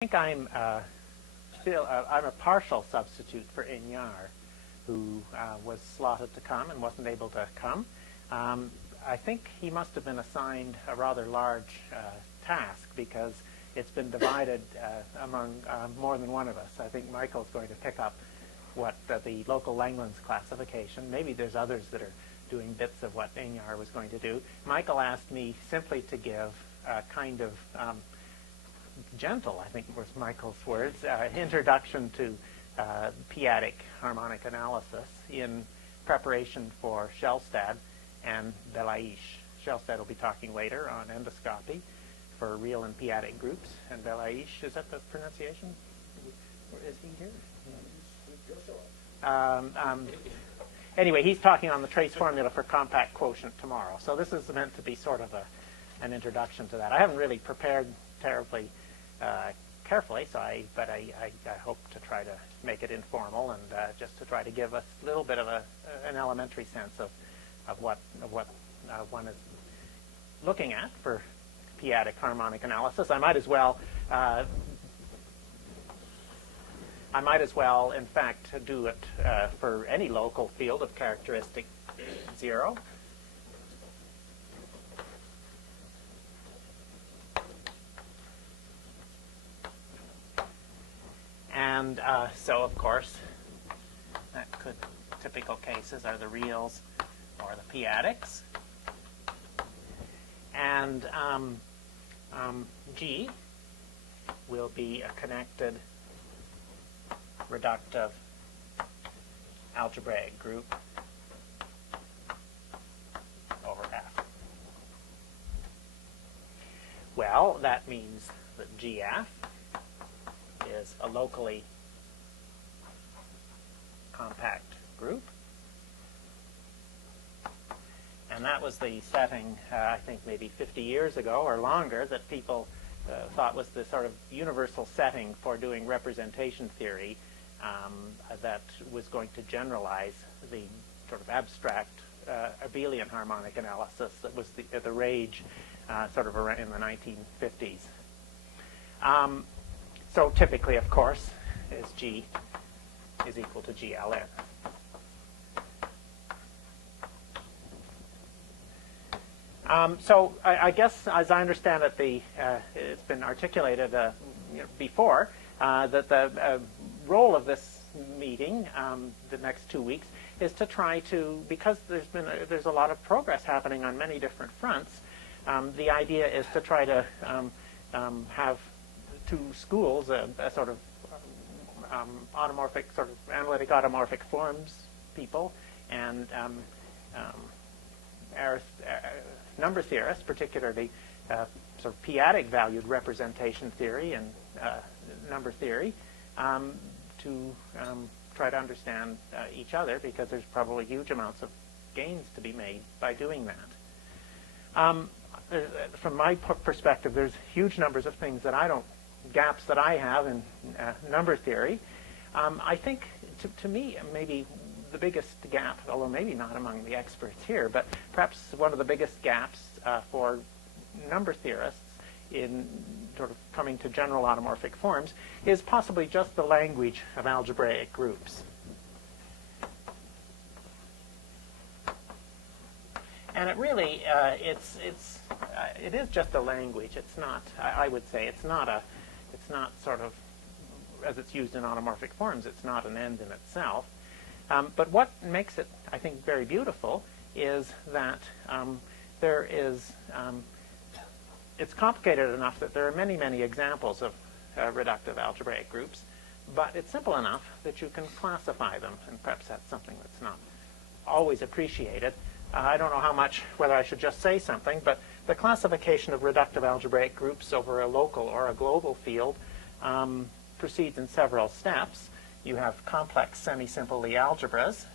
think I'm I'm a partial substitute for Inyar, who was slotted to come and wasn't able to come. I think he must have been assigned a rather large task because it's been divided among more than one of us. I think Michael's going to pick up what the local Langlands classification. Maybe there's others that are doing bits of what Inyar was going to do. Michael asked me simply to give a kind of gentle, I think was Michael's words, introduction to p-adic harmonic analysis in preparation for Shellstad and Galois. Shellstad will be talking later on endoscopy for real and p-adic groups, and Galois, is that the pronunciation? Is he here? Anyway, he's talking on the trace formula for compact quotient tomorrow. So this is meant to be sort of an introduction to that. I haven't really prepared terribly carefully, but I hope to try to make it informal and just to try to give us a little bit of an elementary sense of what one is looking at for p-adic harmonic analysis. I might as well, in fact, do it for any local field of characteristic 0. And so, of course, typical cases are the reals or the p-adics. And G will be a connected reductive algebraic group over F. Well, that means that GF is a locally compact group. And that was the setting, I think maybe 50 years ago or longer, that people thought was the sort of universal setting for doing representation theory that was going to generalize the sort of abstract abelian harmonic analysis that was the rage sort of around in the 1950s. So typically, of course, is G is equal to GLN. So I guess, as I understand it, it's been articulated before that the role of this meeting, the next 2 weeks, is to try to, because there's a lot of progress happening on many different fronts. The idea is to try to have two schools, a sort of automorphic, sort of analytic automorphic forms people, and number theorists, particularly sort of p-adic valued representation theory and number theory, to try to understand each other, because there's probably huge amounts of gains to be made by doing that. From my perspective, there's huge numbers of things that gaps that I have in number theory. I think, to me, maybe the biggest gap, although maybe not among the experts here, but perhaps one of the biggest gaps for number theorists in sort of coming to general automorphic forms is possibly just the language of algebraic groups. And it really, it is just a language. It's not, I would say, it's not sort of, as it's used in automorphic forms, it's not an end in itself. But what makes it, I think, very beautiful is that it's complicated enough that there are many, many examples of reductive algebraic groups, but it's simple enough that you can classify them, and perhaps that's something that's not always appreciated. I don't know whether I should just say something, but the classification of reductive algebraic groups over a local or a global field proceeds in several steps. You have complex semisimple Lie algebras.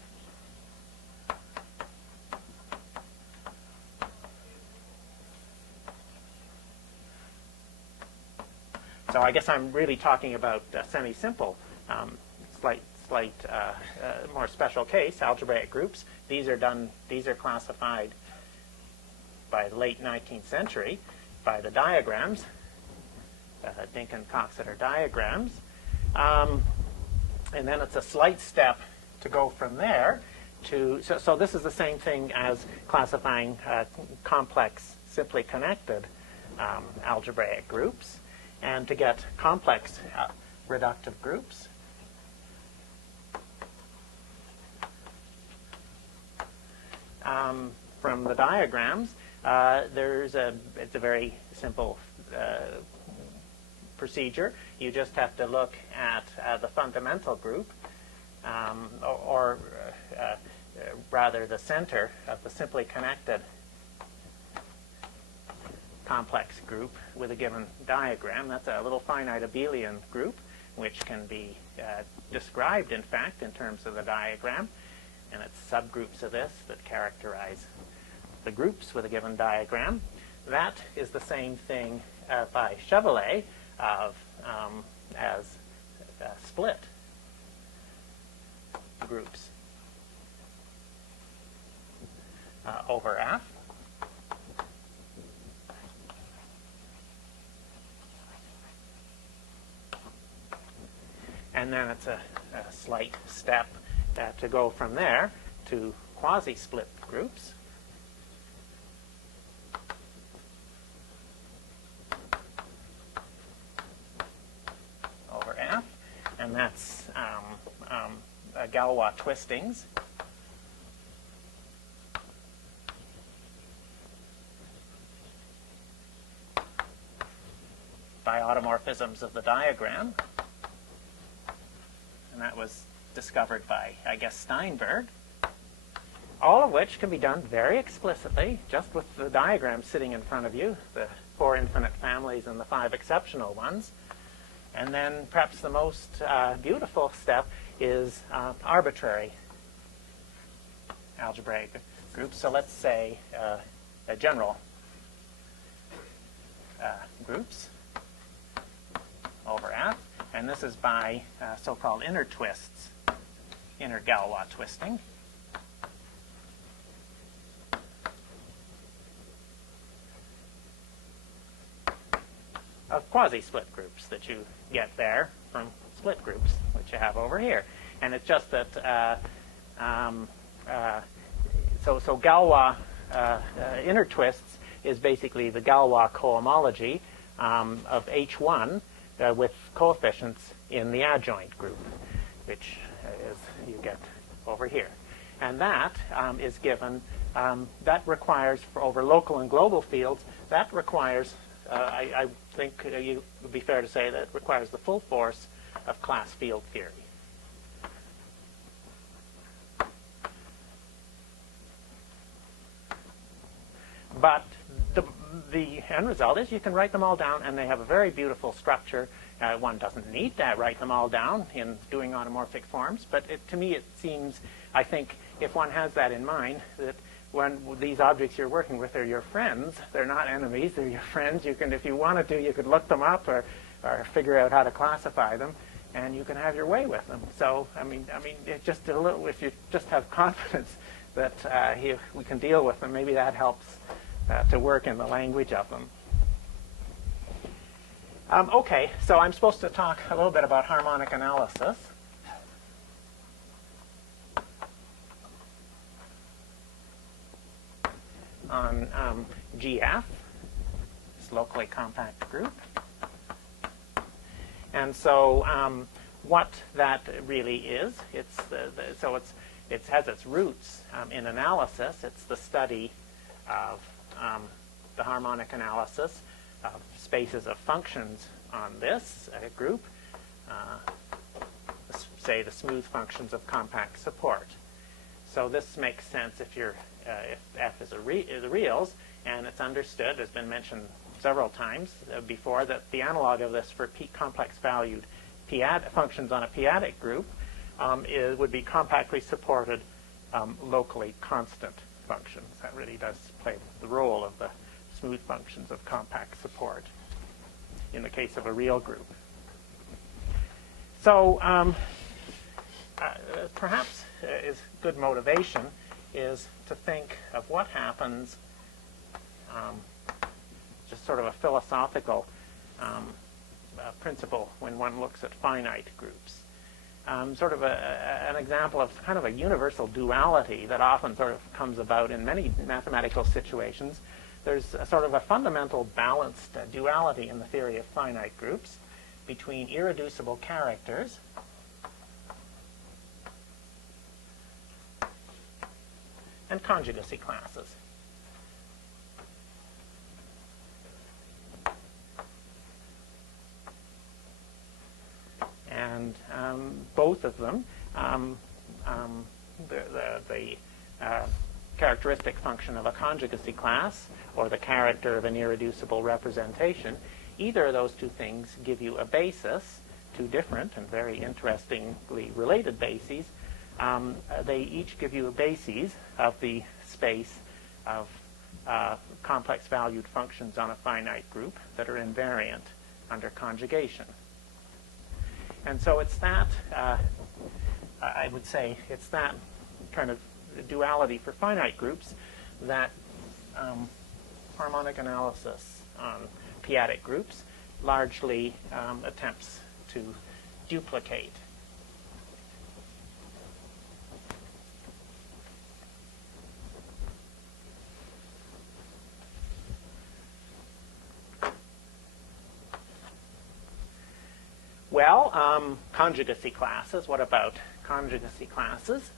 So I guess I'm really talking about semisimple, slight more special case algebraic groups. These are classified by the late 19th century by the diagrams. Dink and Coxeter diagrams. And then it's a slight step to go from there to, so this is the same thing as classifying complex, simply connected algebraic groups. And to get complex reductive groups, from the diagrams, it's a very simple procedure. You just have to look at the fundamental group, or rather the center of the simply connected complex group with a given diagram. That's a little finite abelian group, which can be described, in fact, in terms of the diagram. And it's subgroups of this that characterize the groups with a given diagram. That is the same thing by Chevalley as split groups over F. And then it's a slight step to go from there to quasi-split groups. Over F. And that's Galois twistings. By automorphisms of the diagram. And that was discovered by, I guess, Steinberg. All of which can be done very explicitly, just with the diagram sitting in front of you, the 4 infinite families and the 5 exceptional ones. And then perhaps the most beautiful step is arbitrary algebraic groups. So let's say general groups over F. And this is by so-called inner twists, inner Galois twisting. Of quasi-split groups that you get there from split groups, which you have over here. And it's just that, so Galois inner twists is basically the Galois cohomology of H1 with coefficients in the adjoint group, which is you get over here. And that is given, that requires, for over local and global fields, that requires, I think it would be fair to say that it requires the full force of class field theory. But the end result is you can write them all down, and they have a very beautiful structure. One doesn't need to write them all down in doing automorphic forms, but to me it seems, I think, if one has that in mind, that when these objects you're working with are your friends, they're not enemies, they're your friends. You can, if you wanted to, you could look them up or figure out how to classify them, and you can have your way with them. So, I mean, it's just a little, if you just have confidence that we can deal with them, maybe that helps to work in the language of them. Okay, so I'm supposed to talk a little bit about harmonic analysis. On GF, this locally compact group. And so what that really is, it has its roots in analysis. It's the study of the harmonic analysis of spaces of functions on this group, say the smooth functions of compact support. So this makes sense if you're if F is the reals, and it's understood, has been mentioned several times before, that the analog of this for complex valued functions on a p-adic group would be compactly supported locally constant functions. That really does play the role of the smooth functions of compact support in the case of a real group. So perhaps is good motivation is to think of what happens, just sort of a philosophical principle when one looks at finite groups. Sort of an example of kind of a universal duality that often sort of comes about in many mathematical situations. There's a sort of a fundamental balanced duality in the theory of finite groups between irreducible characters and conjugacy classes. And both of them, the characteristic function of a conjugacy class or the character of an irreducible representation, either of those two things give you a basis, two different and very interestingly related bases. They each give you a basis of the space of complex valued functions on a finite group that are invariant under conjugation. And so it's that, I would say, it's that kind of duality for finite groups that harmonic analysis on p-adic groups largely attempts to duplicate. Well, conjugacy classes. What about conjugacy classes?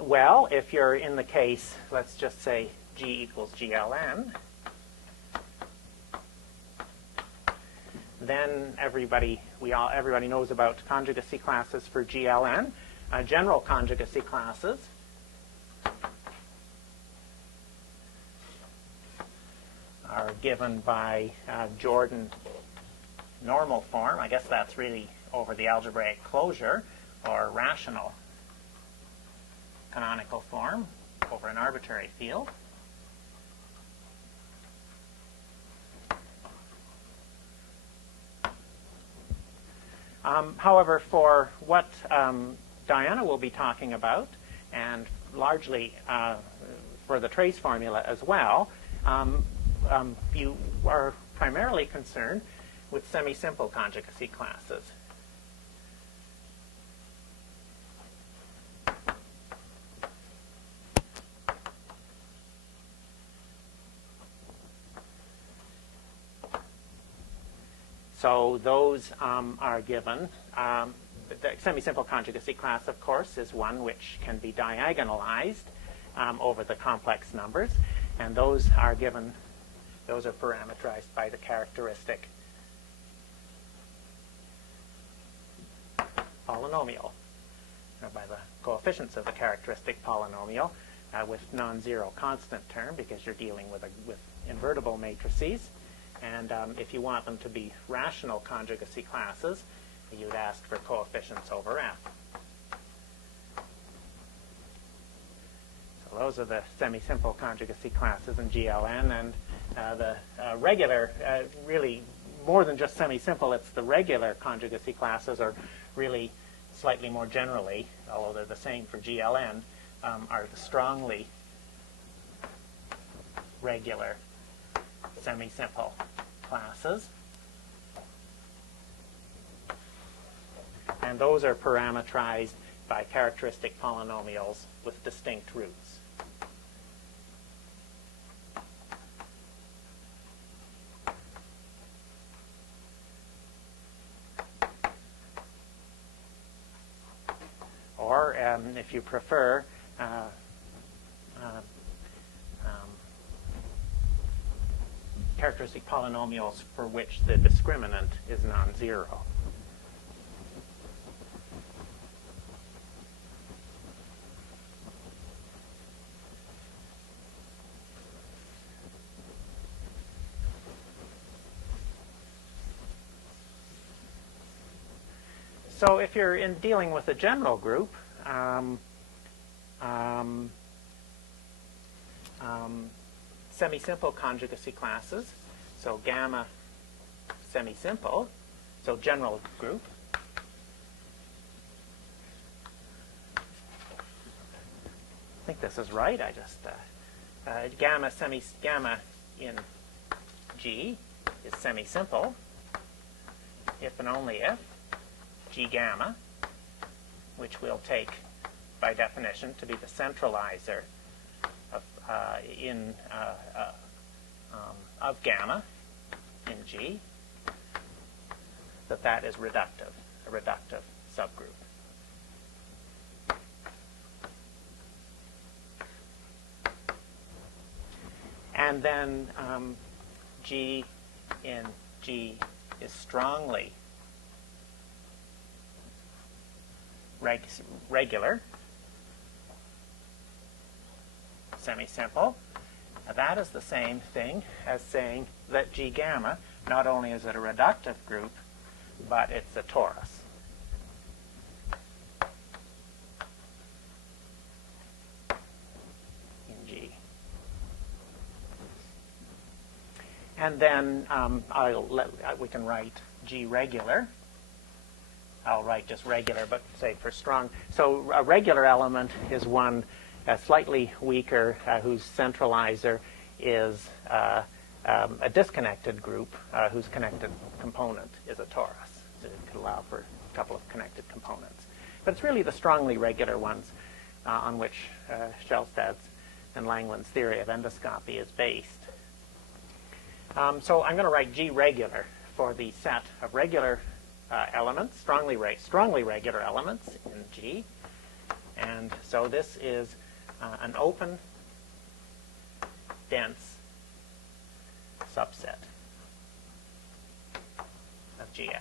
Well, if you're in the case, let's just say G equals GLN, then everybody knows about conjugacy classes for GLN. General conjugacy classes are given by Jordan normal form. I guess that's really over the algebraic closure, or rational canonical form over an arbitrary field. However, for what Diana will be talking about, and largely for the trace formula as well, you are primarily concerned with semisimple conjugacy classes. So those are given. The semisimple conjugacy class, of course, is one which can be diagonalized over the complex numbers, and those are given. Those are parameterized by the characteristic polynomial, or by the coefficients of the characteristic polynomial with non-zero constant term, because you're dealing with invertible matrices. And if you want them to be rational conjugacy classes, you'd ask for coefficients over F. So those are the semisimple conjugacy classes in GLN, and the regular, really more than just semisimple, it's the regular conjugacy classes, are really slightly more generally, although they're the same for GLN, are the strongly regular semisimple classes. And those are parameterized by characteristic polynomials with distinct roots. Or, if you prefer, characteristic polynomials for which the discriminant is non-zero. So if you're dealing with a general group, semisimple conjugacy classes, so gamma semisimple, so general group. think this is right. I just gamma in G is semisimple if and only if G gamma, which we'll take by definition to be the centralizer of gamma in G, that is reductive, a reductive subgroup. And then G in G is strongly regular, semisimple. Now that is the same thing as saying that G gamma not only is it a reductive group, but it's a torus. In G. And then we can write G regular. I'll write just regular, but say for strong. So a regular element is one slightly weaker whose centralizer is a disconnected group whose connected component is a torus. So it could allow for a couple of connected components. But it's really the strongly regular ones on which Shellstad's and Langland's theory of endoscopy is based. So I'm going to write G regular for the set of regular elements, strongly regular elements in G. And so this is an open, dense subset of GF.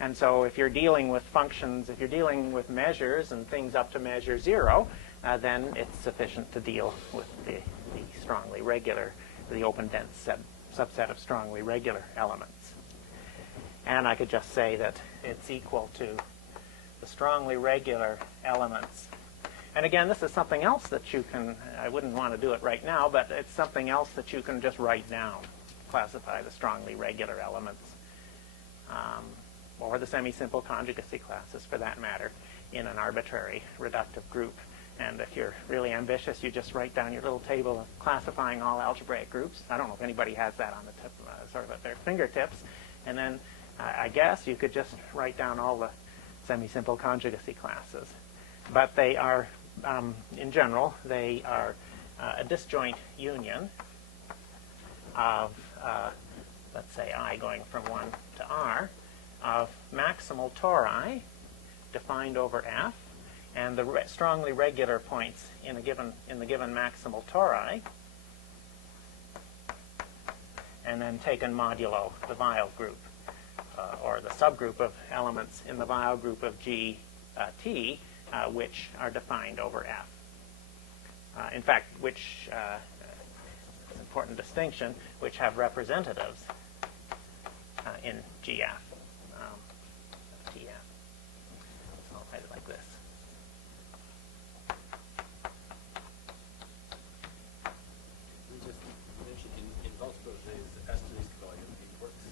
And so if you're dealing with functions, if you're dealing with measures and things up to measure 0, then it's sufficient to deal with the strongly regular, the open dense subset of strongly regular elements. And I could just say that it's equal to the strongly regular elements. And again, this is something else that you can, I wouldn't want to do it right now, but it's something else that you can just write down, classify the strongly regular elements, or the semisimple conjugacy classes for that matter, in an arbitrary reductive group. And if you're really ambitious, you just write down your little table of classifying all algebraic groups. I don't know if anybody has that on the tip, sort of at their fingertips. And then I guess you could just write down all the semisimple conjugacy classes. But they are, in general, they are a disjoint union of, let's say, I going from 1 to R, of maximal tori defined over F, and the strongly regular points in the given maximal tori, and then taken modulo the Weil group, or the subgroup of elements in the Weil group of G T, which are defined over F. In fact, which, it's an important distinction, which have representatives in GF, TF. So I'll write it like this. Just mention in Wolfsburg there is the asterisk law. It works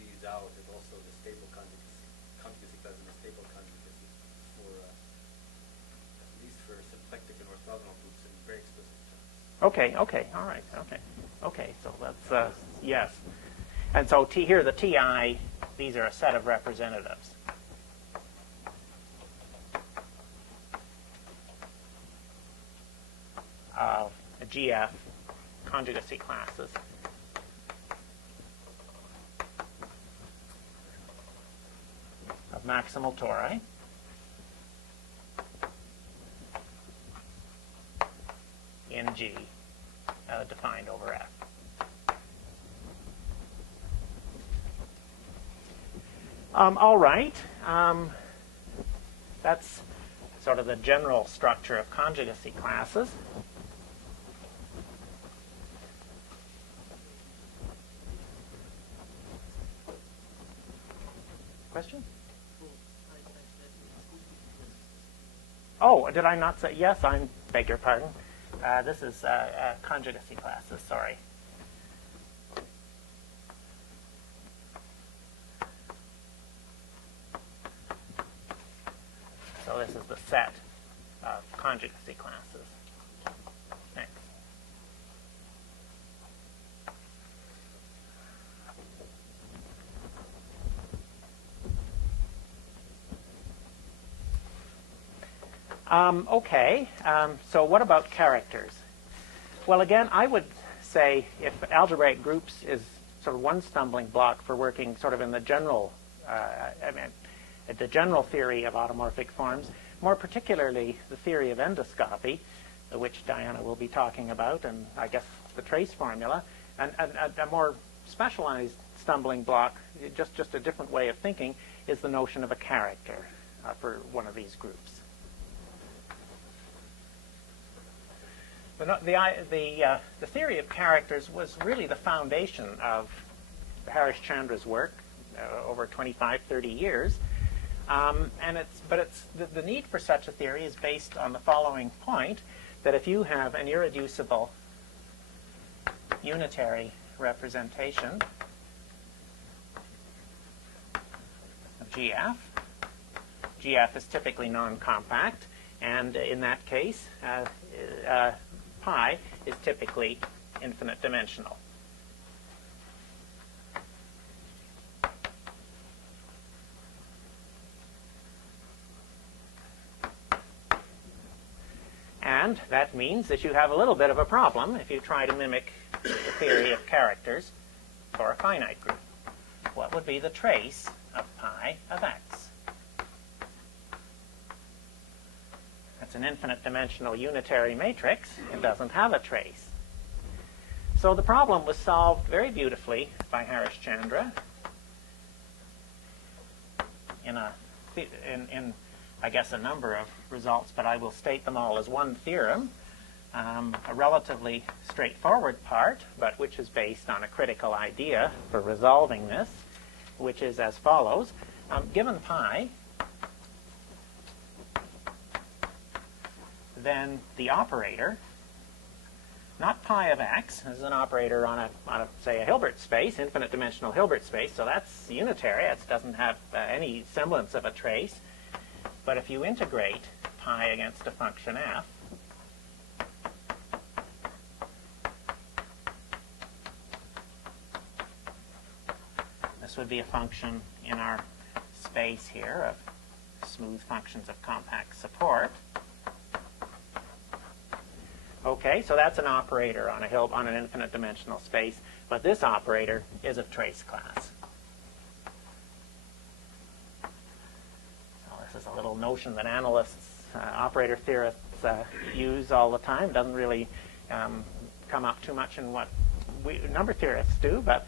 these out, and also the stable conjugacy class and the stable conjugacy for at least for symplectic and orthogonal groups in very explicit terms. Okay, all right, okay. So that's yes, and so here the TI, these are a set of representatives. Of GF conjugacy classes. Of maximal tori. In G, defined over F. All right. That's sort of the general structure of conjugacy classes. Question? Oh, did I not say? Yes, I beg your pardon. This is conjugacy classes, sorry. So So this is the set of conjugacy classes. Next. So what about characters? Well, again, I would say if algebraic groups is sort of one stumbling block for working sort of in the general, the general theory of automorphic forms, more particularly the theory of endoscopy, which Diana will be talking about, and I guess the trace formula, and a more specialized stumbling block, just a different way of thinking, is the notion of a character for one of these groups. The theory of characters was really the foundation of Harish-Chandra's work over 25, 30 years. The need for such a theory is based on the following point, that if you have an irreducible unitary representation of GF, GF is typically non-compact, and in that case, pi is typically infinite dimensional. And that means that you have a little bit of a problem if you try to mimic the theory of characters for a finite group. What would be the trace of pi of x? It's an infinite dimensional unitary matrix. It doesn't have a trace. So the problem was solved very beautifully by Harish-Chandra in I guess a number of results, but I will state them all as one theorem, a relatively straightforward part, but which is based on a critical idea for resolving this, which is as follows. Given pi, then the operator, not pi of x, is an operator on say, a Hilbert space, infinite dimensional Hilbert space, so that's unitary. It doesn't have any semblance of a trace. But if you integrate pi against a function f, this would be a function in our space here of smooth functions of compact support. Okay, so that's an operator on an infinite dimensional space, but this operator is of trace class. So this is a little notion that analysts, operator theorists use all the time. Doesn't really come up too much in what number theorists do, but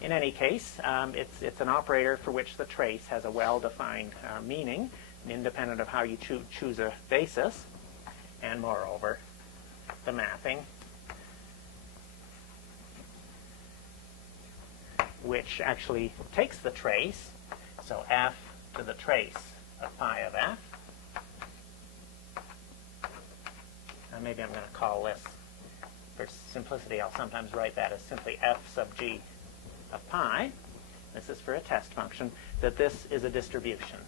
in any case, it's an operator for which the trace has a well-defined meaning, independent of how you choose a basis, and moreover, the mapping, which actually takes the trace, so f to the trace of pi of f. And maybe I'm going to call this, for simplicity, I'll sometimes write that as simply f sub g of pi. This is for a test function, that this is a distribution.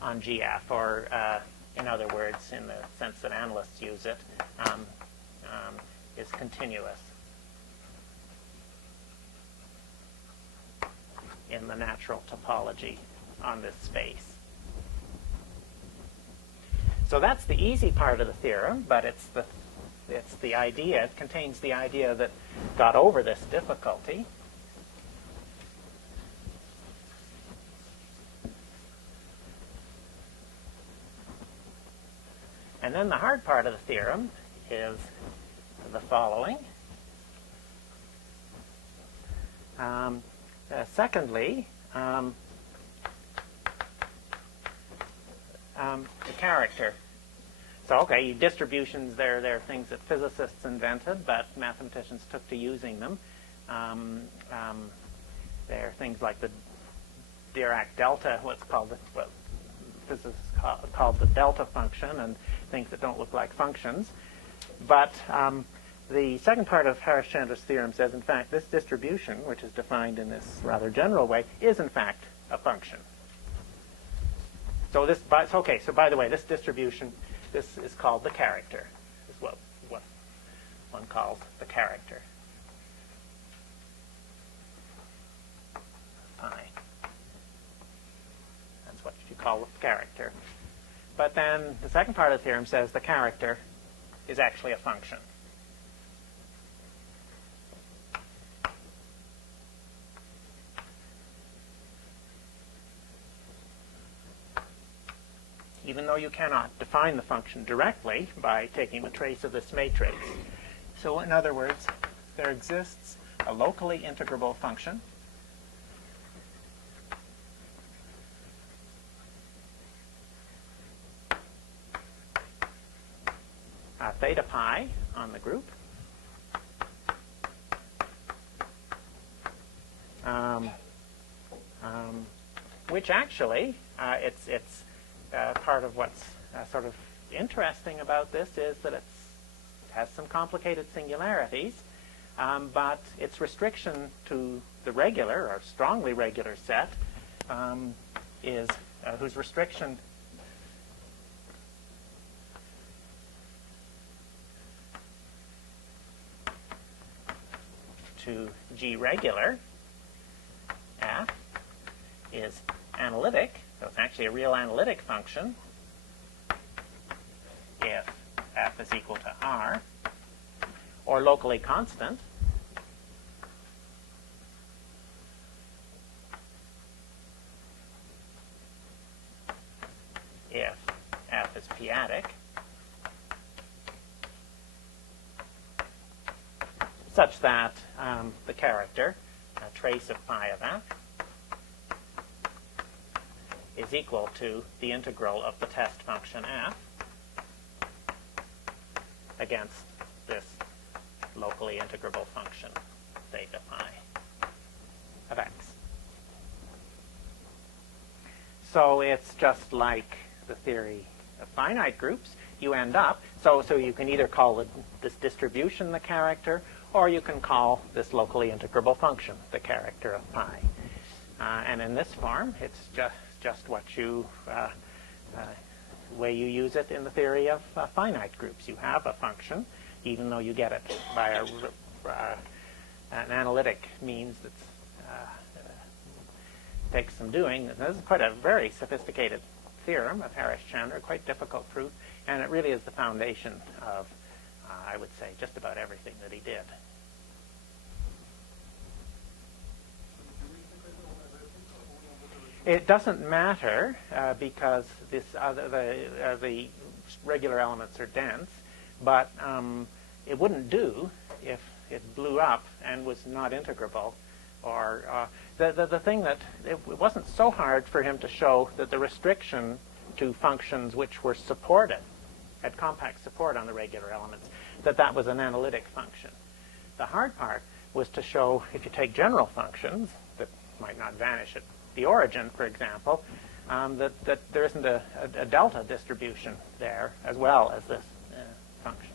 On GF, or in other words, in the sense that analysts use it, is continuous in the natural topology on this space. So that's the easy part of the theorem, but it's the idea, it contains the idea that got over this difficulty. And then the hard part of the theorem is the following. Secondly, the character. So, okay, distributions, they're things that physicists invented, but mathematicians took to using them. They're things like the Dirac delta, what's called what physicists called the delta function, and things that don't look like functions. But the second part of Harris-Chandler's theorem says, in fact, this distribution, which is defined in this rather general way, is in fact a function. So so by the way, this distribution, this is called the character, is what one calls the character. Pi. That's what you call the character. But then the second part of the theorem says the character is actually a function. Even though you cannot define the function directly by taking the trace of this matrix. So in other words, there exists a locally integrable function theta pi on the group, which actually it's part of what's sort of interesting about this is that it has some complicated singularities, but its restriction to the regular or strongly regular set is whose restriction to G regular f is analytic, so it's actually a real analytic function if f is equal to r, or locally constant if f is p-adic, such that the character, a trace of pi of f, is equal to the integral of the test function f against this locally integrable function theta pi of x. So it's just like the theory of finite groups. You end up, so you can either call this distribution the character, or you can call this locally integrable function the character of pi. And in this form, it's just what you way you use it in the theory of finite groups. You have a function, even though you get it by an analytic means that takes some doing. This is quite a very sophisticated theorem of Harris-Chandler, quite difficult proof, and it really is the foundation of, I would say, just about everything that he did. It doesn't matter because the regular elements are dense, but it wouldn't do if it blew up and was not integrable. Or the thing that it wasn't so hard for him to show that the restriction to functions which were supported, had compact support on the regular elements, that was an analytic function. The hard part was to show, if you take general functions that might not vanish at the origin, for example, that there isn't a delta distribution there as well as this function.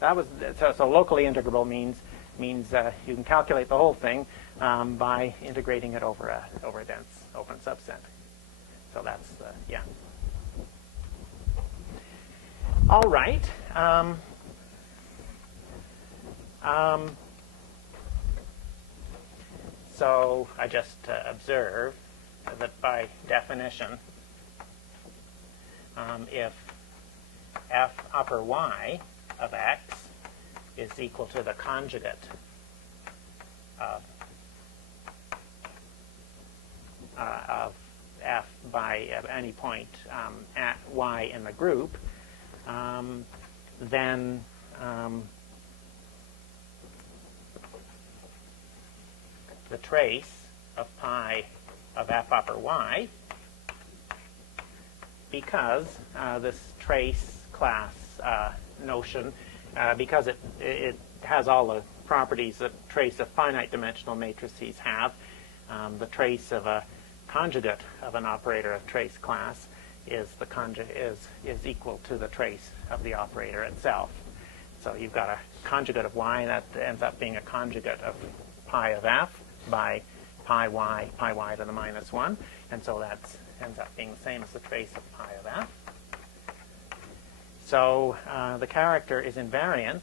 That was so locally integrable means you can calculate the whole thing by integrating it over a dense open subset. So that's yeah. All right. So I just observe that by definition, if f upper y of x is equal to the conjugate of f by any point at y in the group, then the trace of pi of f upper y, because this trace class notion, because it has all the properties that trace of finite dimensional matrices have, the trace of a conjugate of an operator of trace class is equal to the trace of the operator itself. So you've got a conjugate of y that ends up being a conjugate of pi of f by pi y to the minus 1. And so that ends up being the same as the trace of pi of f. So the character is invariant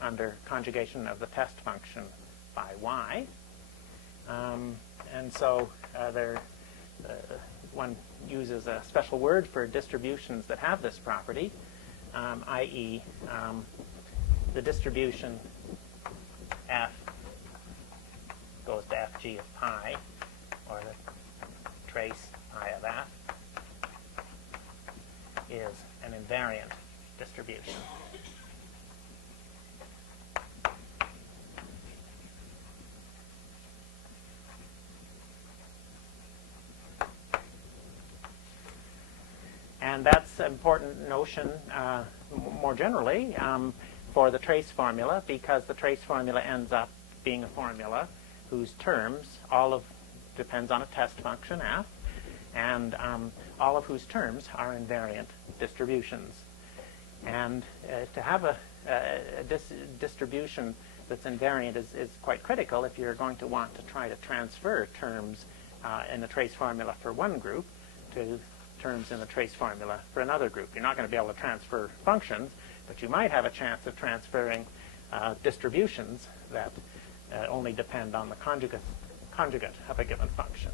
under conjugation of the test function by y. And so one uses a special word for distributions that have this property, i.e. The distribution f goes to fg of pi, or the trace pi of f, is an invariant distribution. And that's an important notion more generally for the trace formula, because the trace formula ends up being a formula whose terms, depends on a test function, f, and all of whose terms are invariant distributions. And to have a distribution that's invariant is quite critical if you're going to want to try to transfer terms in the trace formula for one group to terms in the trace formula for another group. You're not going to be able to transfer functions, but you might have a chance of transferring distributions that only depend on the conjugate of a given function.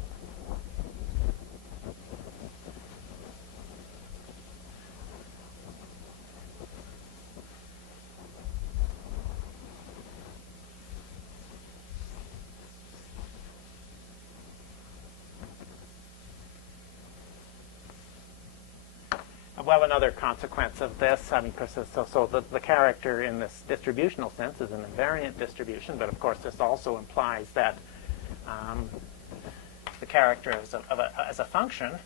Well, another consequence of this, so the character in this distributional sense is an invariant distribution, but of course this also implies that the character as a function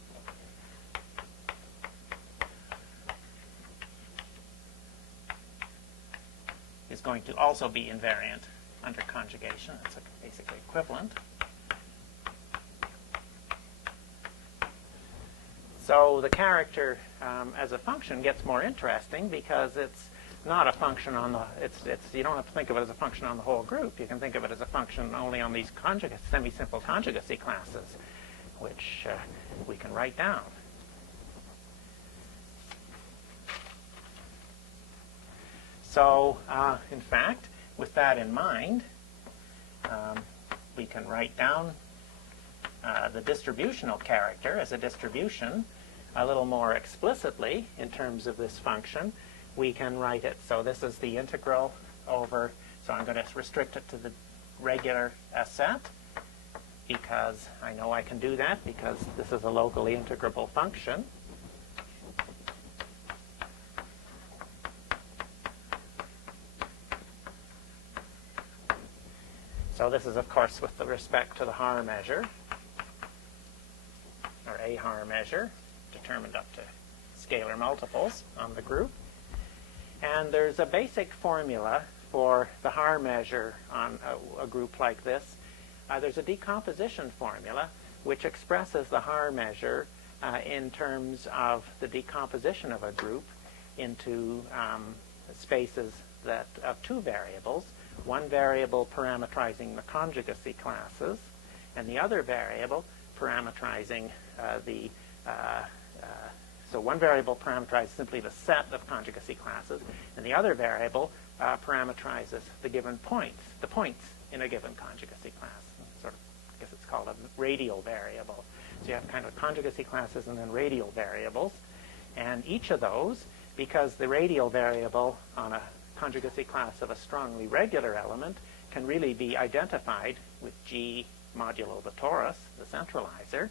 is going to also be invariant under conjugation. It's basically equivalent. So the character as a function gets more interesting because it's not a function on the, you don't have to think of it as a function on the whole group. You can think of it as a function only on these semi-simple conjugacy classes, which we can write down. So, in fact, with that in mind, we can write down the distributional character as a distribution a little more explicitly in terms of this function. We can write it, so this is the integral over, so I'm going to restrict it to the regular set because I know I can do that because this is a locally integrable function. So this is, of course, with respect to the Haar measure, or a Haar measure, determined up to scalar multiples on the group. And there's a basic formula for the Haar measure on a group like this. There's a decomposition formula which expresses the Haar measure in terms of the decomposition of a group into spaces of two variables, one variable parameterizing the conjugacy classes, and the other variable parameterizing so one variable parameterizes simply the set of conjugacy classes, and the other variable parameterizes the given points, the points in a given conjugacy class. Sort of, I guess it's called a radial variable. So you have kind of conjugacy classes and then radial variables. And each of those, because the radial variable on a conjugacy class of a strongly regular element can really be identified with G modulo the torus, the centralizer.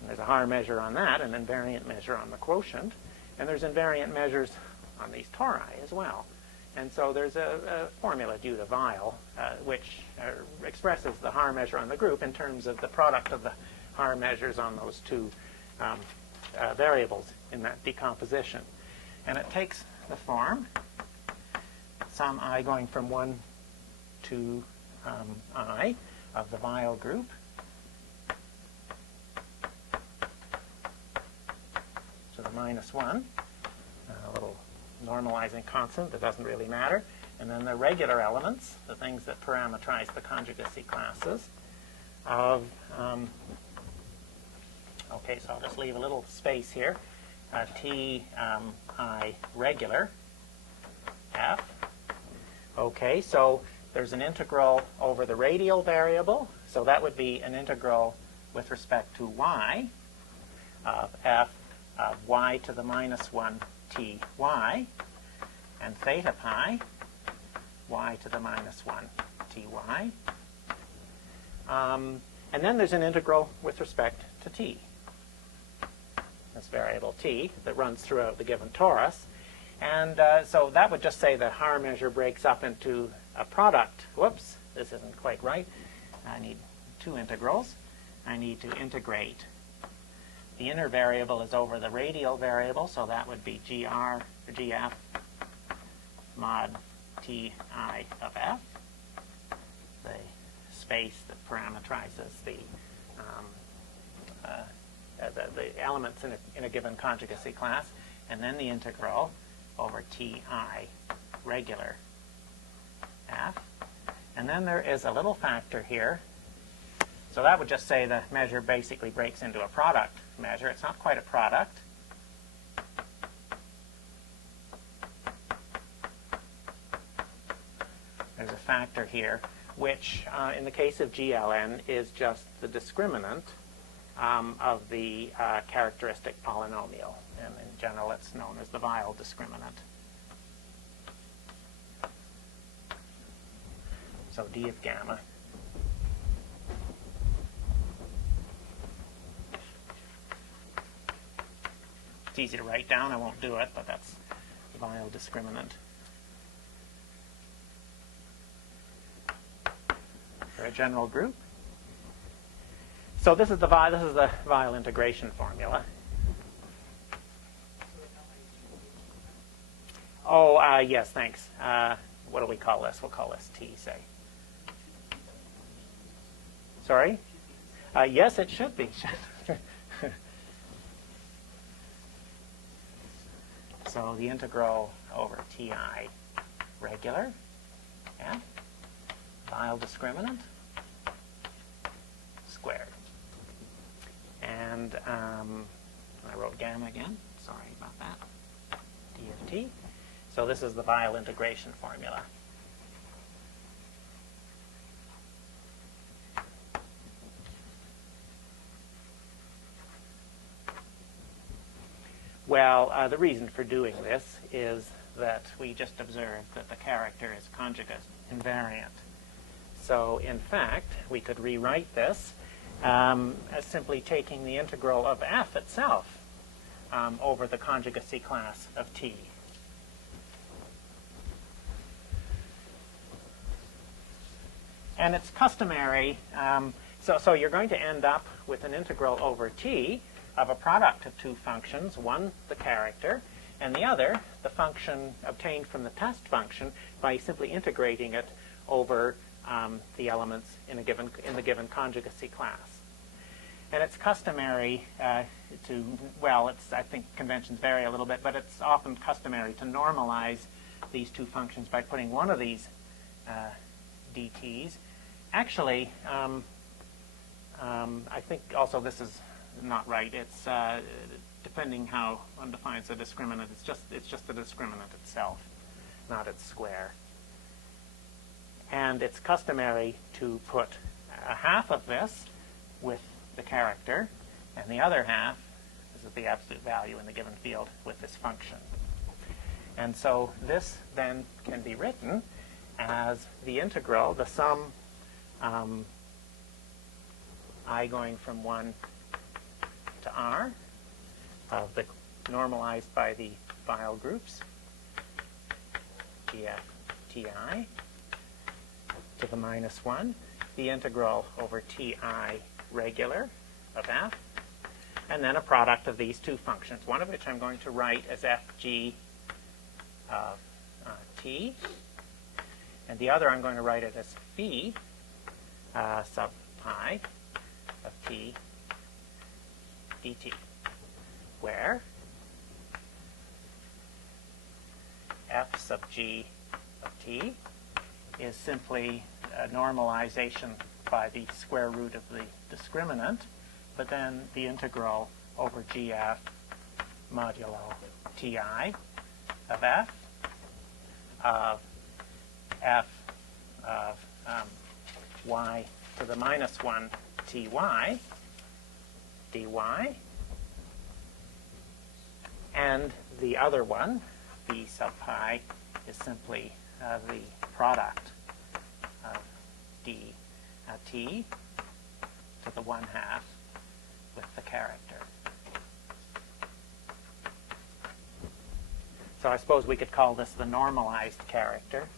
And there's a Haar measure on that, an invariant measure on the quotient. And there's invariant measures on these tori as well. And so there's a formula due to Weil, which expresses the Haar measure on the group in terms of the product of the Haar measures on those two variables in that decomposition. And it takes the form, some I going from 1 to I of the Weil group. To the minus 1, a little normalizing constant that doesn't really matter. And then the regular elements, the things that parameterize the conjugacy classes of, okay, so I'll just leave a little space here, Ti regular f. Okay, so there's an integral over the radial variable, so that would be an integral with respect to y of f of y to the minus 1 ty, and theta pi y to the minus 1 ty. And then there's an integral with respect to t, this variable t that runs throughout the given torus. And so that would just say the Haar measure breaks up into a product. Whoops, this isn't quite right. I need two integrals. I need to integrate. The inner variable is over the radial variable, so that would be gr, or gf mod ti of f, the space that parameterizes the elements in a given conjugacy class, and then the integral over ti regular f. And then there is a little factor here. So that would just say the measure basically breaks into a product measure. It's not quite a product. There's a factor here, which in the case of gln is just the discriminant of the characteristic polynomial. And in general, it's known as the Weil discriminant. So d of gamma. It's easy to write down. I won't do it, but that's the Weil discriminant for a general group. So this is the Weil integration formula. Oh, yes, thanks. What do we call this? We'll call this T, say. Sorry? Yes, it should be. So the integral over Ti regular, yeah, Weil discriminant squared. And I wrote gamma again. Sorry about that. D of t. So this is the Weil integration formula. Well, the reason for doing this is that we just observed that the character is conjugate invariant. So, in fact, we could rewrite this as simply taking the integral of f itself over the conjugacy class of t. And it's customary, so you're going to end up with an integral over t of a product of two functions, one the character, and the other the function obtained from the test function by simply integrating it over the elements in the given conjugacy class. And it's customary I think conventions vary a little bit, but it's often customary to normalize these two functions by putting one of these dt's. Actually, I think also this is not right. It's depending how one defines the discriminant. It's just the discriminant itself, not its square. And it's customary to put a half of this with the character, and the other half, this is the absolute value in the given field, with this function. And so this then can be written as the integral, the sum I going from 1 to r of the normalized by the Weil groups, gf ti to the minus 1, the integral over ti regular of f, and then a product of these two functions, one of which I'm going to write as fg of t, and the other I'm going to write it as phi sub pi of t dt, where f sub g of t is simply a normalization by the square root of the discriminant, but then the integral over gf modulo ti of f of y to the minus 1 ty dy, and the other one, v sub pi, is simply the product of d t to the 1/2 with the character. So I suppose we could call this the normalized character.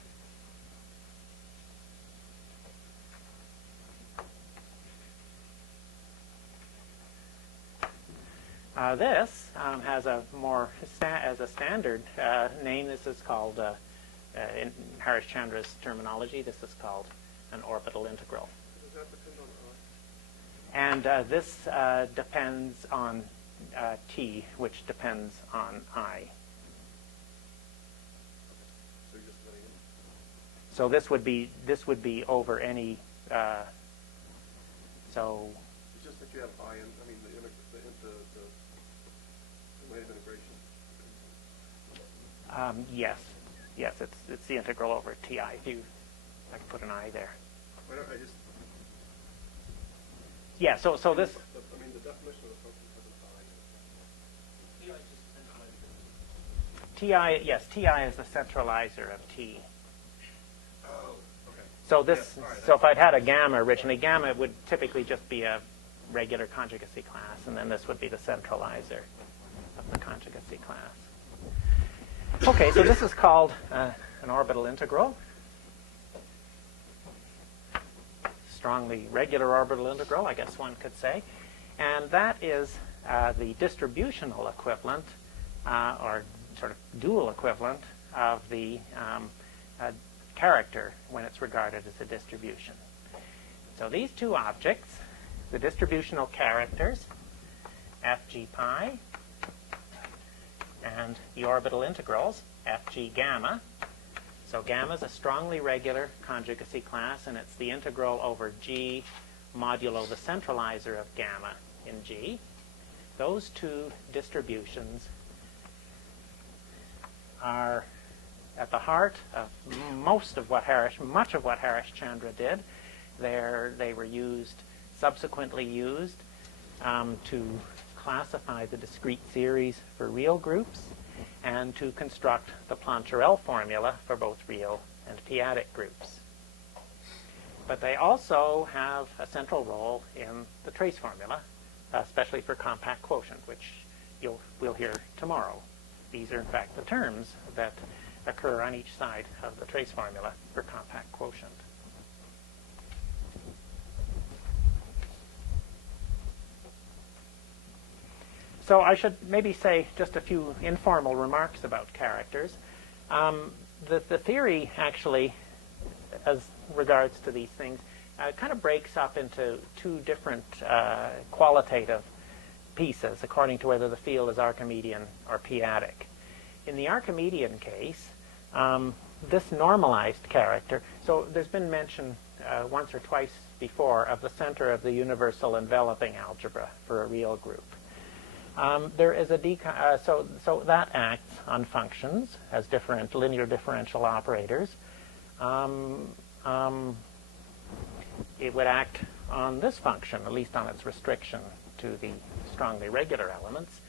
This has a more as a standard name. This is called, in Harish-Chandra's terminology, this is called an orbital integral. Does that depend on And this depends on t, which depends on I. So you're just letting it? So this would be over any. So It's just that you have I, and I mean the way of integration. yes, it's the integral over ti. If you, I can put an I there. Why don't I just? Yeah. So this. I mean the definition of the function has an I. Ti, yes, Ti is the centralizer of T. Oh, okay. So this, Yeah, all right, so if I'd had a gamma originally, gamma would typically just be a regular conjugacy class, and then this would be the centralizer of the conjugacy class. Okay, so this is called an orbital integral. Strongly regular orbital integral, I guess one could say. And that is the distributional equivalent, or sort of dual equivalent of the character when it's regarded as a distribution. So these two objects, the distributional characters, fg pi, and the orbital integrals, fg gamma. So gamma is a strongly regular conjugacy class, and it's the integral over g modulo the centralizer of gamma in G. Those two distributions are at the heart of much of what Harish-Chandra did. They were subsequently used to classify the discrete series for real groups and to construct the Plancherel formula for both real and p-adic groups. But they also have a central role in the trace formula, especially for compact quotient, which we'll hear tomorrow. These are, in fact, the terms that occur on each side of the trace formula for compact quotient. So I should maybe say just a few informal remarks about characters. The theory, actually, as regards to these things, kind of breaks up into two different qualitative pieces according to whether the field is Archimedean or p-adic. In the Archimedean case, this normalized character, so there's been mention once or twice before of the center of the universal enveloping algebra for a real group. There is a so that acts on functions as different linear differential operators. It would act on this function, at least on its restriction to the strongly regular elements.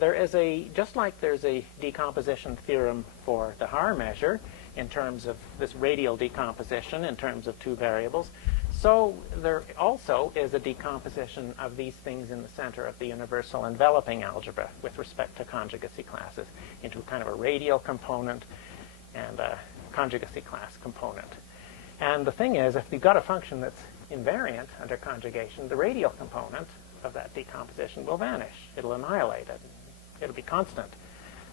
There is just like there's a decomposition theorem for the Haar measure in terms of this radial decomposition in terms of two variables, so there also is a decomposition of these things in the center of the universal enveloping algebra with respect to conjugacy classes into kind of a radial component and a conjugacy class component. And the thing is, if you've got a function that's invariant under conjugation, the radial component of that decomposition will vanish. It'll annihilate it. It'll be constant.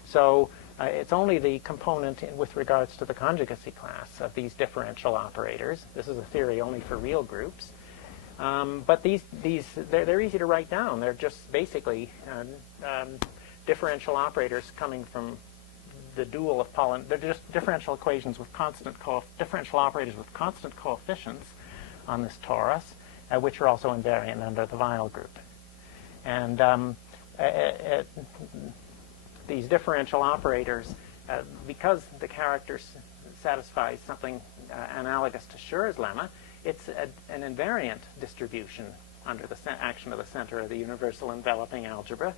So it's only the component with regards to the conjugacy class of these differential operators. This is a theory only for real groups. But they're easy to write down. They're just basically differential operators coming from the dual of they're just differential equations with differential operators with constant coefficients on this torus, which are also invariant under the Weyl group. And these differential operators, because the character satisfies something analogous to Schur's lemma, it's an invariant distribution under the action of the center of the universal enveloping algebra.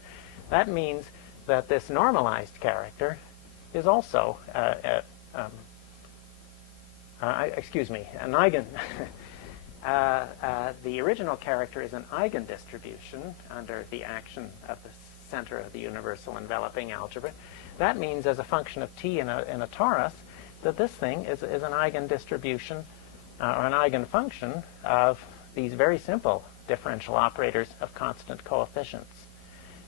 That means that this normalized character is also, an eigen. The original character is an eigendistribution under the action of the center of the universal enveloping algebra. That means, as a function of t in a torus, that this thing is an eigendistribution or an eigenfunction of these very simple differential operators of constant coefficients.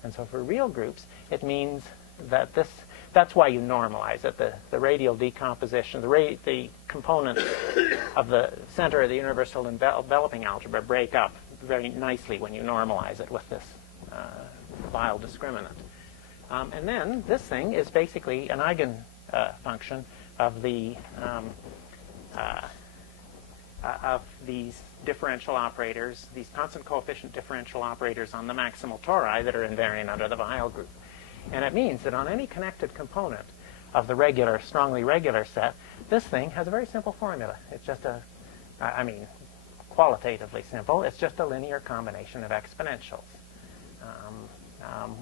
And so for real groups, it means that that's why you normalize it. The radial decomposition, the components of the center of the universal enveloping algebra break up very nicely when you normalize it with this Weyl discriminant. And then this thing is basically an eigenfunction of these differential operators, these constant coefficient differential operators on the maximal tori that are invariant under the Weyl group. And it means that on any connected component of the regular, strongly regular set, this thing has a very simple formula. It's just qualitatively simple. It's just a linear combination of exponentials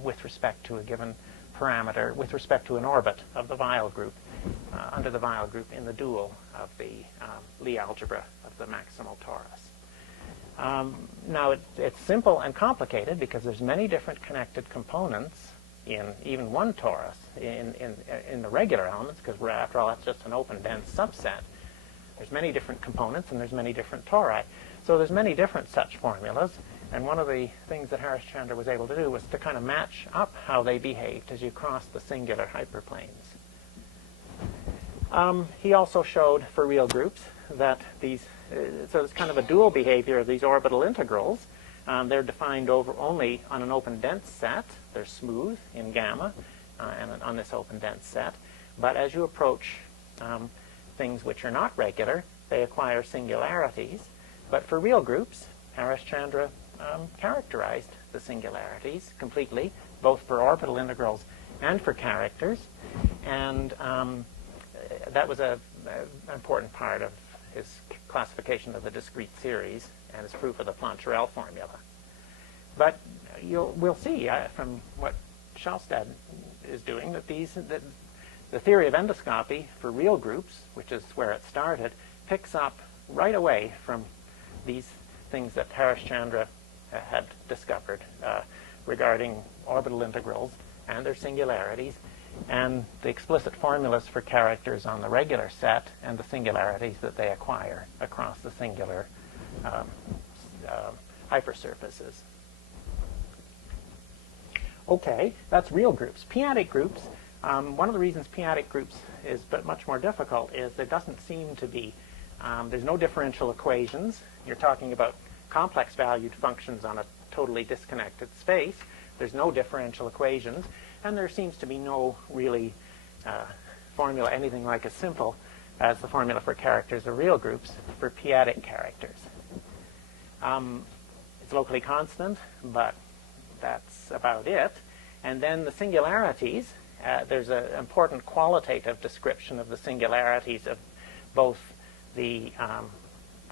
with respect to a given parameter, with respect to an orbit of the Weyl group, under the Weyl group in the dual of the Lie algebra of the maximal torus. Now, it's simple and complicated because there's many different connected components in even one torus in the regular elements, because after all, that's just an open dense subset. There's many different components and there's many different tori. So there's many different such formulas. And one of the things that Harish-Chandra was able to do was to kind of match up how they behaved as you cross the singular hyperplanes. He also showed for real groups that so it's kind of a dual behavior of these orbital integrals. They're defined only on an open dense set. They're smooth in gamma and on this open dense set. But as you approach things which are not regular, they acquire singularities. But for real groups, Harish-Chandra characterized the singularities completely, both for orbital integrals and for characters. And that was an important part of his classification of the discrete series and his proof of the Plancherel formula. But we'll see from what Schallstad is doing that the theory of endoscopy for real groups, which is where it started, picks up right away from these things that Harish-Chandra had discovered regarding orbital integrals and their singularities, and the explicit formulas for characters on the regular set and the singularities that they acquire across the singular hypersurfaces. Okay, that's real groups. P-adic groups, one of the reasons P-adic groups is much more difficult is there doesn't seem to be, there's no differential equations. You're talking about complex valued functions on a totally disconnected space. There's no differential equations, and there seems to be no really formula anything like as simple as the formula for characters of real groups for p-adic characters. It's locally constant, but that's about it. And then the singularities, there's an important qualitative description of the singularities of both the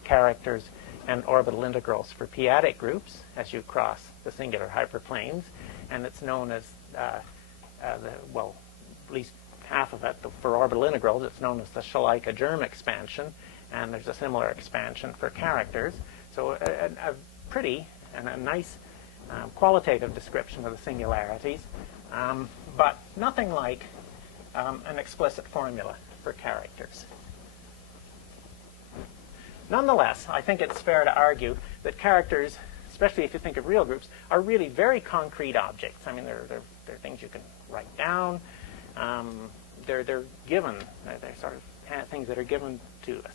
characters and orbital integrals for p-adic groups as you cross the singular hyperplanes, and it's known as at least half of it for orbital integrals. It's known as the Schleike-Germ expansion, and there's a similar expansion for characters. So a pretty and a nice qualitative description of the singularities, but nothing like an explicit formula for characters. Nonetheless, I think it's fair to argue that characters, especially if you think of real groups, are really very concrete objects. I mean, they're things you can write down. They're given. They're sort of things that are given to us.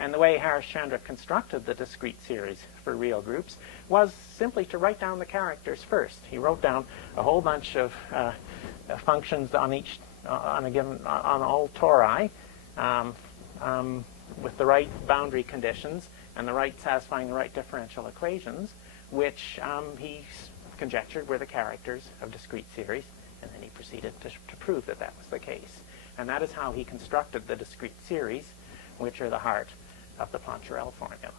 And the way Harish-Chandra constructed the discrete series for real groups was simply to write down the characters first. He wrote down a whole bunch of functions on each on all tori with the right boundary conditions and the right satisfying the right differential equations, which he conjectured were the characters of discrete series, and then he proceeded to prove that that was the case. And that is how he constructed the discrete series, which are the heart of the Pontcherel formula.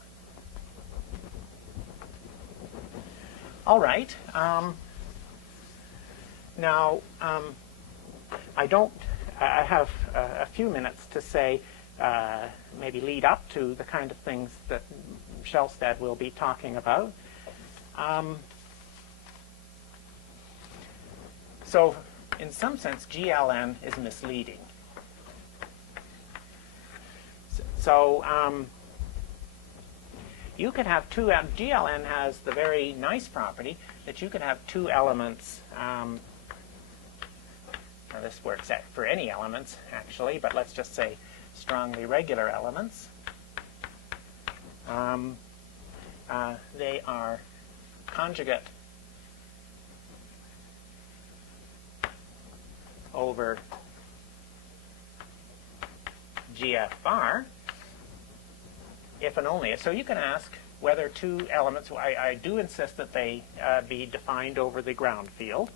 All right. Now, I have a few minutes to say, maybe lead up to the kind of things that Shellstead will be talking about. So, in some sense, GLN is misleading. So, you could have two, GLN has the very nice property that you could have two elements. Now this works for any elements, actually, but let's just say strongly regular elements. They are conjugate over GF bar, if and only if. So you can ask whether two elements, I do insist that they be defined over the ground field,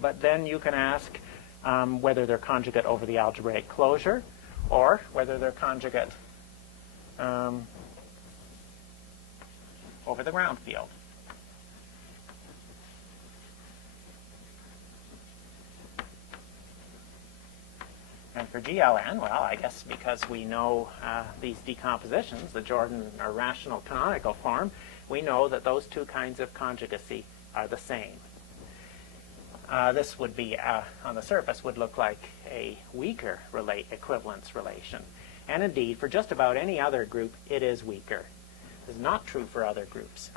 but then you can ask whether they're conjugate over the algebraic closure, or whether they're conjugate over the ground field. And for GLN, well, I guess because we know these decompositions, the Jordan or rational canonical form, we know that those two kinds of conjugacy are the same. This would be, on the surface, would look like a weaker equivalence relation. And indeed, for just about any other group, it is weaker. This is not true for other groups.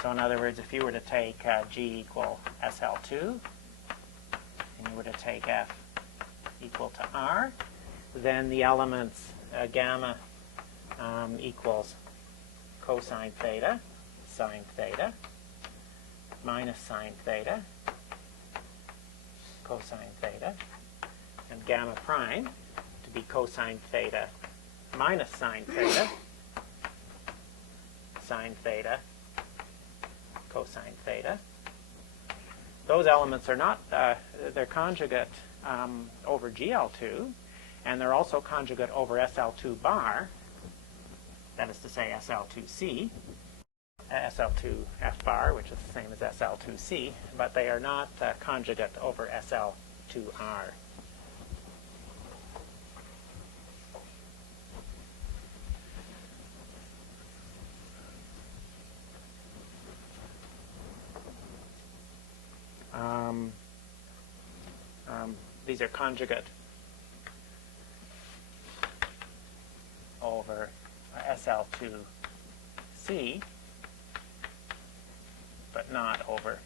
So in other words, if you were to take G equal SL2, and you were to take F equal to R, then the elements gamma equals cosine theta, sine theta, minus sine theta, cosine theta, and gamma prime to be cosine theta minus sine theta, sine theta, cosine theta. Those elements are not, they're conjugate over GL2, and they're also conjugate over SL2 bar, that is to say SL2C, SL2F bar, which is the same as SL2C, but they are not conjugate over SL2R. These are conjugate over SL2C, but not over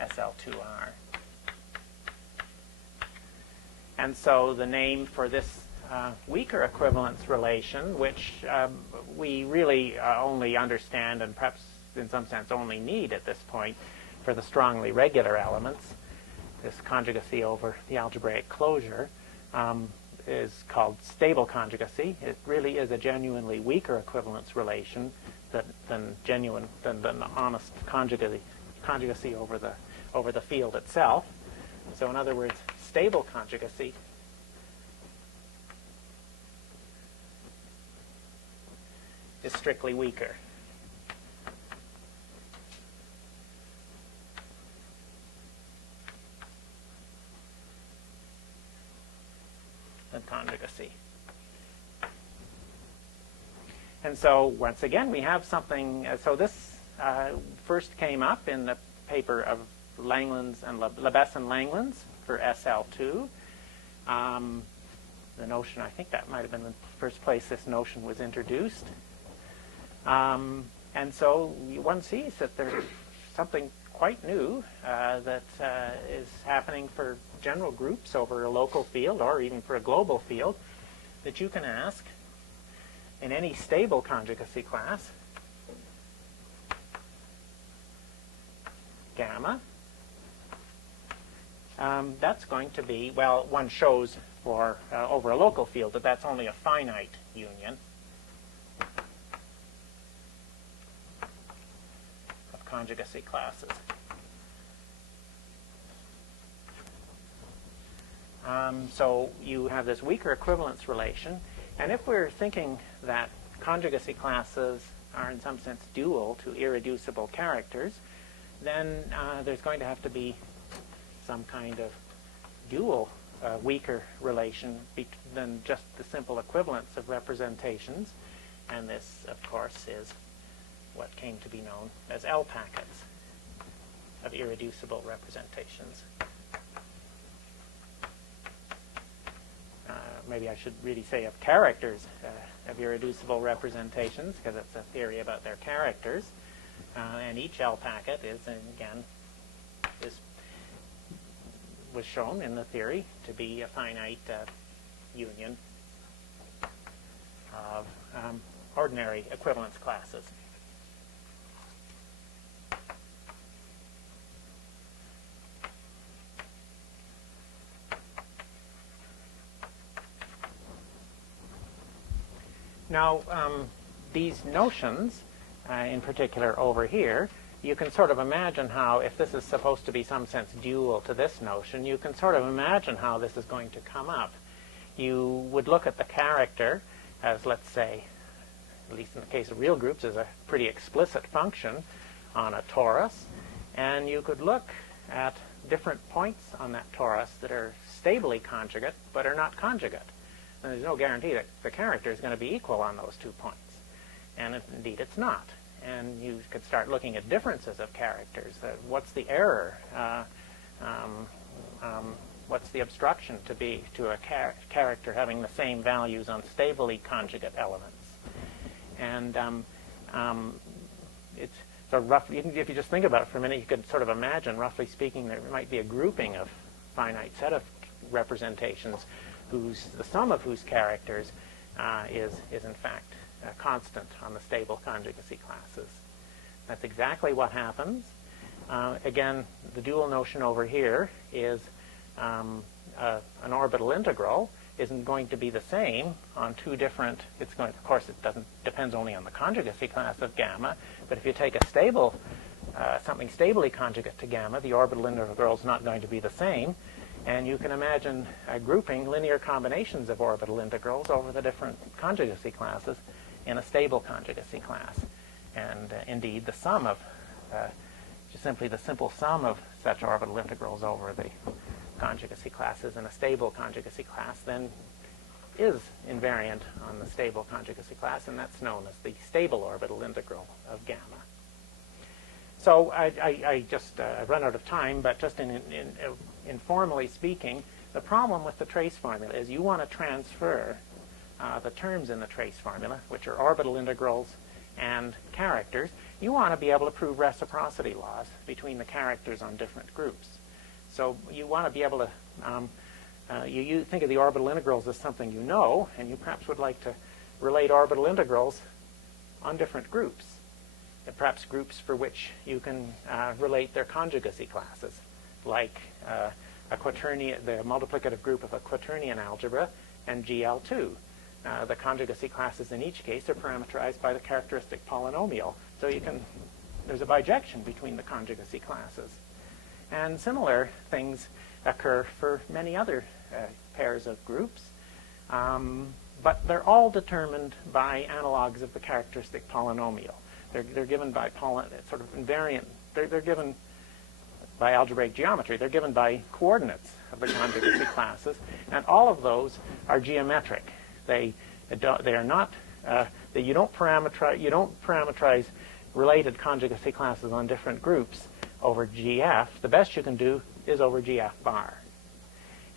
SL2R. And so the name for this weaker equivalence relation, which we really only understand and perhaps in some sense only need at this point for the strongly regular elements, this conjugacy over the algebraic closure, is called stable conjugacy. It really is a genuinely weaker equivalence relation than honest conjugacy over the field itself. So in other words, stable conjugacy is strictly weaker. Than conjugacy. And so once again we have something, so this first came up in the paper of Langlands and Lebesgue and Langlands for SL2. The notion, I think that might have been the first place this notion was introduced. And so one sees that there's something quite new that is happening for general groups over a local field or even for a global field. that you can ask in any stable conjugacy class, gamma, that's going to be, well, one shows for over a local field that that's only a finite union of conjugacy classes. So you have this weaker equivalence relation, and if we're thinking that conjugacy classes are in some sense dual to irreducible characters, then there's going to have to be some kind of dual weaker relation than just the simple equivalence of representations, and this, of course, is what came to be known as L packets of irreducible representations. Maybe I should really say of characters of irreducible representations, because it's a theory about their characters. And each L packet is, and again, was shown in the theory to be a finite union of ordinary equivalence classes. Now, these notions, in particular over here, you can sort of imagine how, if this is supposed to be some sense dual to this notion, you can sort of imagine how this is going to come up. You would look at the character as, let's say, at least in the case of real groups, as a pretty explicit function on a torus, and you could look at different points on that torus that are stably conjugate but are not conjugate. And there's no guarantee that the character is going to be equal on those 2 points. And indeed, it's not. And you could start looking at differences of characters. What's the error? What's the obstruction to a character having the same values on stably conjugate elements? And it's sort of roughly, if you just think about it for a minute, you could sort of imagine, roughly speaking, there might be a grouping of finite set of representations the sum of whose characters is in fact constant on the stable conjugacy classes. That's exactly what happens. Again, the dual notion over here is an orbital integral isn't going to be the same on 2 different, of course it depends only on the conjugacy class of gamma, but if you take a stable, something stably conjugate to gamma, the orbital integral is not going to be the same. And you can imagine grouping linear combinations of orbital integrals over the different conjugacy classes in a stable conjugacy class. And indeed, the sum of, just simply the simple sum of such orbital integrals over the conjugacy classes in a stable conjugacy class then is invariant on the stable conjugacy class, and that's known as the stable orbital integral of gamma. So I just run out of time, but just informally speaking, the problem with the trace formula is you want to transfer the terms in the trace formula, which are orbital integrals and characters. You want to be able to prove reciprocity laws between the characters on different groups. So you want to be able to, you think of the orbital integrals as something you know, and you perhaps would like to relate orbital integrals on different groups. Perhaps groups for which you can relate their conjugacy classes, like a quaternion, the multiplicative group of a quaternion algebra and GL2. The conjugacy classes in each case are parameterized by the characteristic polynomial. So there's a bijection between the conjugacy classes. And similar things occur for many other pairs of groups. But they're all determined by analogs of the characteristic polynomial. They're given by sort of invariant. They're given by algebraic geometry. They're given by coordinates of the conjugacy classes, and all of those are geometric. You don't parameterize related conjugacy classes on different groups over GF. The best you can do is over GF bar.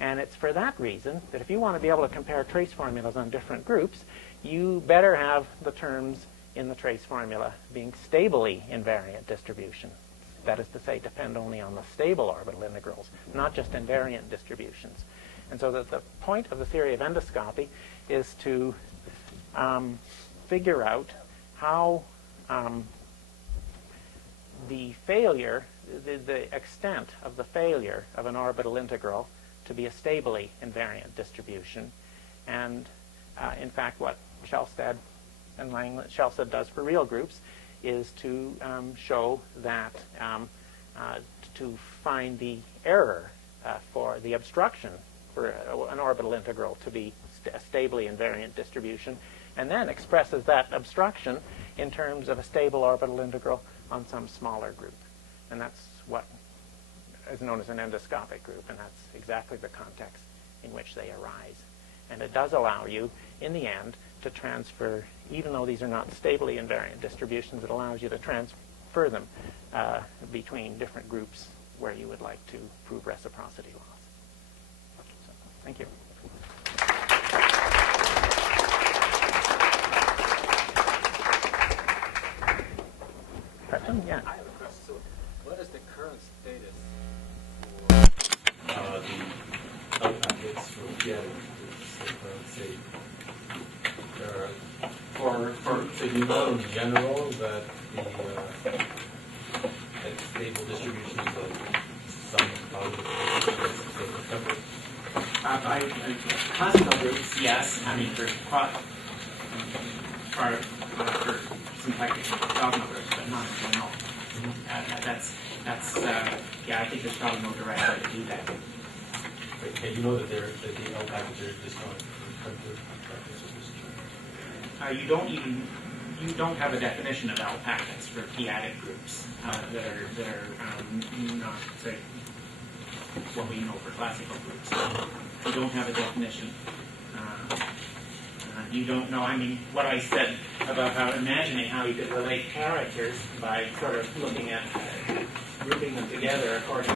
And it's for that reason that if you want to be able to compare trace formulas on different groups, you better have the terms in the trace formula being stably invariant distributions. That is to say, depend only on the stable orbital integrals, not just invariant distributions. And so that the point of the theory of endoscopy is to figure out how the failure, the extent of the failure of an orbital integral to be a stably invariant distribution. And in fact, what Shellstad does for real groups is to show that to find the error for the obstruction for an orbital integral to be a stably invariant distribution, and then expresses that obstruction in terms of a stable orbital integral on some smaller group. And that's what is known as an endoscopic group, and that's exactly the context in which they arise. And it does allow you, in the end, to transfer, even though these are not stably invariant distributions, it allows you to transfer them between different groups where you would like to prove reciprocity loss. So, thank you. Preston? Yeah. I have a question. So, what is the current status for the outpackets for p-adic? Say, so you know in general that the stable distributions of some classical groups, yes. I mean, for syntactic orthogonal groups, but not in general. Yeah, I think there's probably no direct way to do that. And you know that the outpackets are discounted. You don't have a definition of alpacas for p-adic groups that are not, say, what we know for classical groups. You don't have a definition. You don't know, I mean, what I said about imagining how you could relate characters by sort of looking at grouping them together according